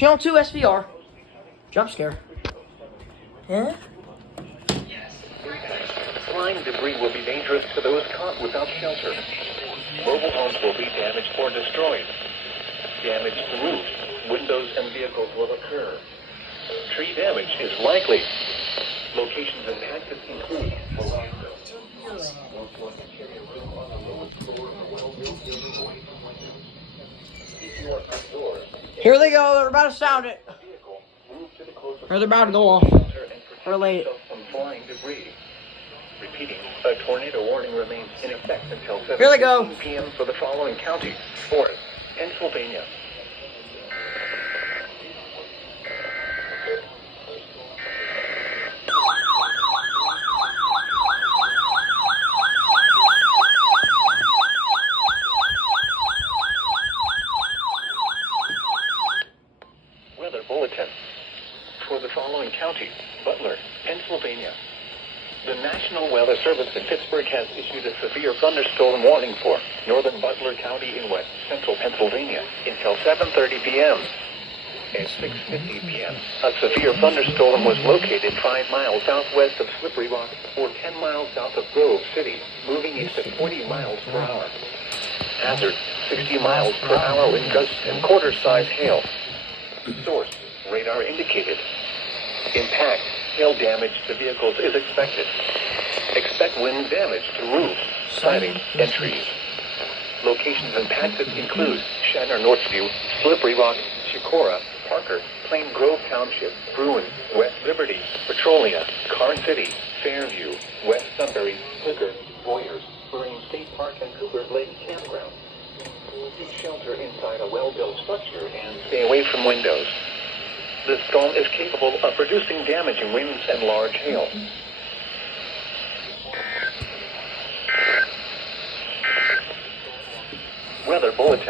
Channel 2 SVR. Jump scare. Yeah? Flying debris will be dangerous to those caught without shelter. Mobile homes will be damaged or destroyed. Damage to roofs, windows, and vehicles will occur. Tree damage is likely. Locations impacted include Here they go. They're about to sound it. Or they're about to go off. We're late. Flying debris. Repeating, a tornado warning remains in effect until Here they go. 7:15 p.m. for the following counties: Forest, Pennsylvania. Weather bulletin for the following counties: Butler, Pennsylvania. The National Weather Service in Pittsburgh has issued a severe thunderstorm warning for northern Butler County in west central Pennsylvania until 7:30 p.m. At 6:50 p.m., a severe thunderstorm was located 5 miles southwest of Slippery Rock or 10 miles south of Grove City, moving east at 40 miles per hour. Hazard, 60 miles per hour in gusts and quarter-size hail. Source, radar indicated. Impact, hail damage to vehicles is expected. Expect wind damage to roofs, siding, and trees. Locations impacted include Shanner Northview, Slippery Rock, Chicora, Parker, Plain Grove Township, Bruin, West Liberty, Petrolia, Carn City, Fairview, West Sunbury, Hooker, Boyers, Marine State Park, and Cooper's Lake Campground. Seek shelter inside a well-built structure and stay away from windows. The storm is capable of producing damaging winds and large hail. Weather bulletin.